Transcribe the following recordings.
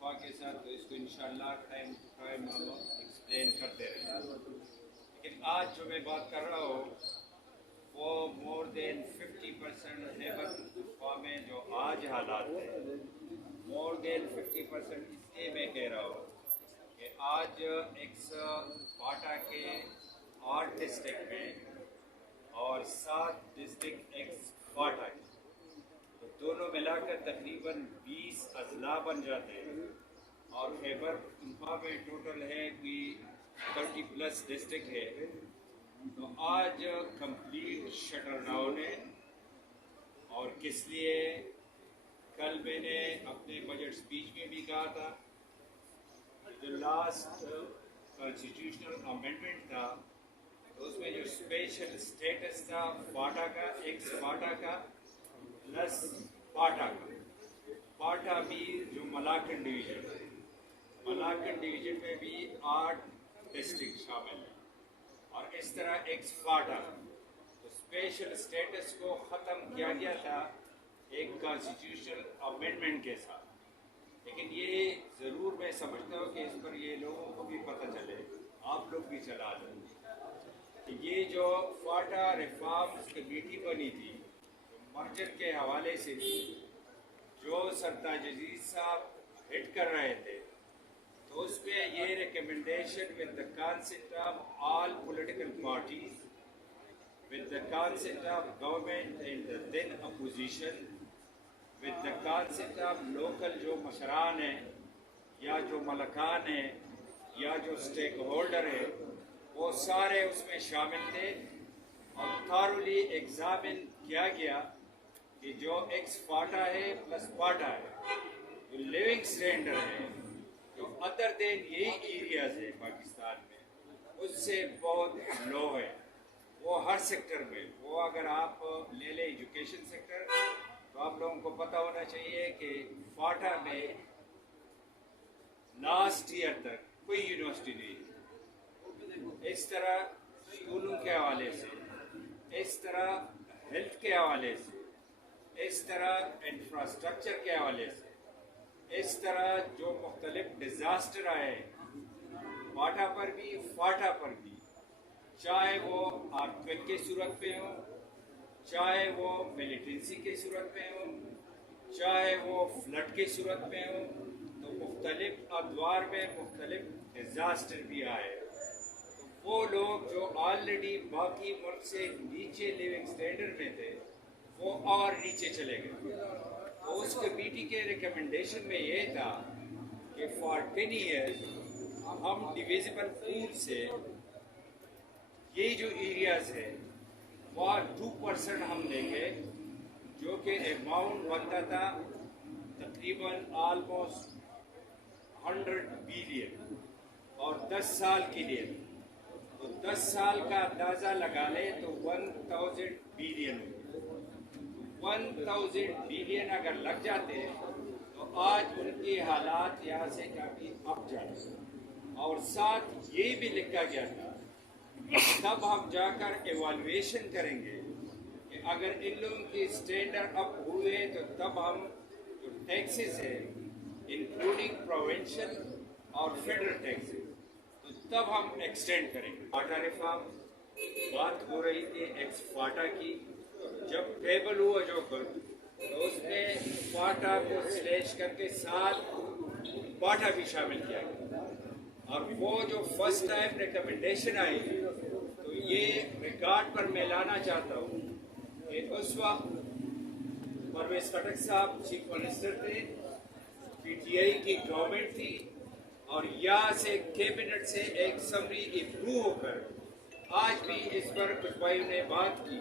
इत्तेफाक के साथ, तो इसको इंशाअल्लाह टाइम टू टाइम हम एक्सप्लेन करते रहें। लेकिन आज जो मैं बात कर रहा हूँ वो मोर देन 50% खैबर पख्तूनख्वा में जो आज हालात हैं, मोर देन 50% इसलिए मैं कह रहा हूँ कि आज एक्स फाटा के 8 डिस्ट्रिक्ट में और 7 डिस्ट्रिक्ट एक्स फाटा के, तो दोनों मिलाकर तकरीबन 20 अजला बन जाते हैं। और खैबर पख्तूनख्वा में टोटल है कि 30+ डिस्ट्रिक्ट है। तो आज कंप्लीट शटर डाउन है। और किस लिए? कल मैंने अपने बजट स्पीच में भी कहा था, जो लास्ट कॉन्स्टिट्यूशनल अमेंडमेंट था तो उसमें जो स्पेशल स्टेटस था फाटा का, एक्स फाटा का प्लस पाटा का, पाटा भी जो मलाकन डिवीजन है, मलाकन डिवीजन में भी 8 डिस्ट्रिक्ट शामिल हैं। और इस तरह एक्स फाटा तो स्पेशल स्टेटस को ख़त्म किया गया था एक कॉन्स्टिट्यूशनल अमेंडमेंट के साथ। लेकिन ये ज़रूर मैं समझता हूँ कि इस पर ये लोगों को भी पता चले, आप लोग भी चला दें कि ये जो फाटा रिफॉर्म्स कमेटी बनी थी मर्जर के हवाले से थी, जो सरताज अजीज साहब हिट कर रहे थे, तो उसमें ये recommendation with the consent of all political parties, with the consent of government and the then opposition, with the consent of local जो मशरान हैं या जो मलकान हैं या जो स्टेक होल्डर है, वो सारे उसमें शामिल थे। और थारोली एग्जामिन किया गया कि जो एक्स फाटा है प्लस पाटा है, जो लिविंग स्टैंडर्ड है, जो अदर देन यही एरियाज है पाकिस्तान में, उससे बहुत लो है। वो हर सेक्टर में, वो अगर आप ले लें एजुकेशन सेक्टर, तो आप लोगों को पता होना चाहिए कि फाटा में लास्ट ईयर तक कोई यूनिवर्सिटी नहीं है। इस तरह स्कूलों के हवाले से, इस तरह हेल्थ के हवाले से, इस तरह इंफ्रास्ट्रक्चर के हवाले से, इस तरह जो मुख्तलिफ डिज़ास्टर आए पाटा पर भी फाटा पर भी, चाहे वो अर्थक्वेक की सूरत में हो, चाहे वो मिलिटेंसी की सूरत में हो, चाहे वो फ्लड की सूरत में हो, तो मुख्तलिफ अदवार में मुख्तलिफ डिज़ास्टर भी आए। तो वो लोग जो ऑलरेडी बाकी मुल्क से नीचे लिविंग स्टैंडर्ड में थे, वो और नीचे चले गए। तो उस कमेटी के रिकमेंडेशन में ये था कि फॉर 10 ईयर्स हम डिविजिबल पूल से ये जो एरियाज है वहाँ 2% हम देंगे, जो कि अमाउंट बनता था तकरीबन ऑलमोस्ट 100 बिलियन और 10 साल के लिए। तो 10 साल का अंदाज़ा लगा ले तो 1000 बिलियन, 1000 बिलियन अगर लग जाते हैं तो आज उनकी हालात यहाँ से काफ़ी अप जाते। और साथ ये भी लिखा गया था तब हम जाकर एवाल्युएशन करेंगे कि अगर इन लोगों की स्टैंडर्ड अप हुए तो तब हम जो टैक्सेस है इंक्लूडिंग प्रोविंशियल और फेडरल टैक्सेस, तो तब हम एक्सटेंड करेंगे। फाटा रिफॉर्म बात हो रही थी एक्स फाटा की, जब टेबल हुआ जो कल, तो उसमें फाटा को स्लैश करके साथ पाटा भी शामिल किया गया। और वो जो फर्स्ट टाइम रिकमेंडेशन आई, तो ये रिकॉर्ड पर मैं लाना चाहता हूँ कि उस वक्त परवेज खटक साहब चीफ मिनिस्टर थे, PTI की गवर्नमेंट थी, और यहाँ से कैबिनेट से एक समरी अप्रूव होकर आज भी इस पर कुछ भाइयों ने बात की,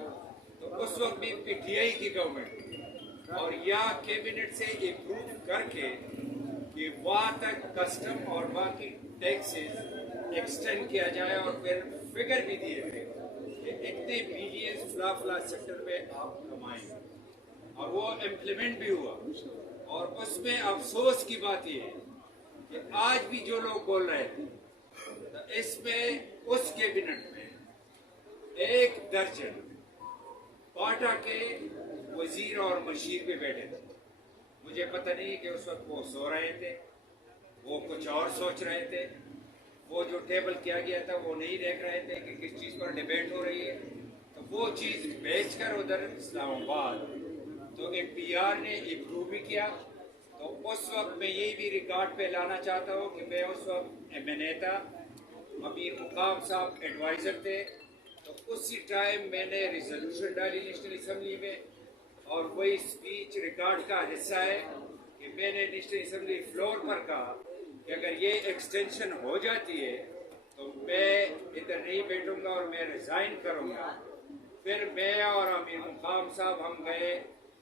तो उस वक्त भी PTI की गवर्नमेंट थी, और यहाँ कैबिनेट से अप्रूव करके कि वहाँ तक कस्टम और बाकी टैक्सेस एक्सटेंड किया जाए, और फिर फिगर भी दिए थे कि इतने बिलियन फला सेक्टर में आप कमाएंगे, और वो इम्प्लीमेंट भी हुआ। और उसमें अफसोस की बात ये है कि आज भी जो लोग बोल रहे थे, तो इसमें उस कैबिनेट में 1 दर्जन पाटा के वजीर और मशीर पे बैठे थे। मुझे पता नहीं कि उस वक्त वो सो रहे थे وہ کچھ اور سوچ رہے تھے، وہ جو ٹیبل کیا گیا تھا وہ نہیں دیکھ رہے تھے کہ کس چیز پر ڈبیٹ ہو رہی ہے، تو وہ چیز بیچ کر ادھر اسلام آباد تو ایک پی آر نے امپروو بھی کیا۔ تو اس وقت میں یہی بھی ریکارڈ پہ لانا چاہتا ہوں کہ میں اس وقت ایم این اے تھا، امیر مقام صاحب ایڈوائزر تھے، تو اسی ٹائم میں نے ریزولوشن ڈالی نیشنل اسمبلی میں، اور وہی اسپیچ ریکارڈ کا حصہ ہے کہ میں نے نیشنل اسمبلی فلور پر کہا کہ اگر یہ ایکسٹینشن ہو جاتی ہے تو میں ادھر نہیں بیٹھوں گا اور میں ریزائن کروں گا۔ پھر میں اور امیر مقام صاحب ہم گئے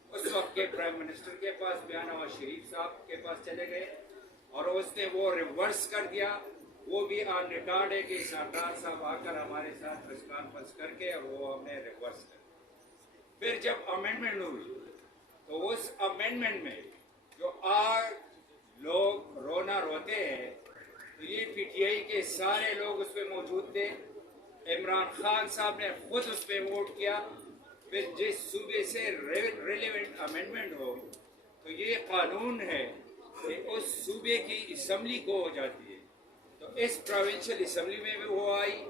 اس وقت کے پرائم منسٹر کے پاس، میاں نواز شریف صاحب کے پاس چلے گئے، اور اس نے وہ ریورس کر دیا۔ وہ بھی آن ریکارڈ ہے کہ سردار صاحب آ کر ہمارے ساتھ پریس کانفرنس کر کے وہ ہم نے ریورس کر دیا۔ پھر جب امینڈمنٹ ہوئی تو اس امینڈمنٹ میں جو آج لوگ رونا روتے ہیں، تو یہ پی ٹی آئی کے سارے لوگ اس پہ موجود تھے، عمران خان صاحب نے خود اس پہ ووٹ کیا۔ پھر جس صوبے سے ریلیونٹ امینڈمنٹ ہو تو یہ قانون ہے کہ اس صوبے کی اسمبلی کو ہو جاتی ہے، تو اس پروونشل اسمبلی میں بھی وہ آئی۔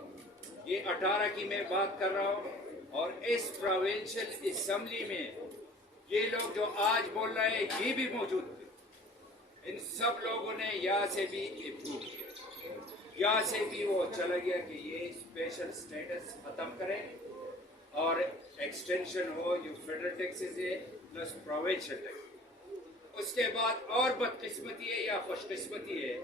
یہ 18 کی میں بات کر رہا ہوں، اور اس پروونشل اسمبلی میں یہ لوگ جو آج بول رہے ہیں یہ بھی موجود تھے۔ ان سب لوگوں نے یہاں سے بھی امپروو کیا، یہاں سے بھی وہ چلا گیا کہ یہ اسپیشل سٹیٹس ختم کریں اور ایکسٹینشن ہو جو فیڈرل ٹیکسز ہے پلس پروونشل ٹیکس۔ اس کے بعد اور بدقسمتی ہے یا خوش قسمتی ہے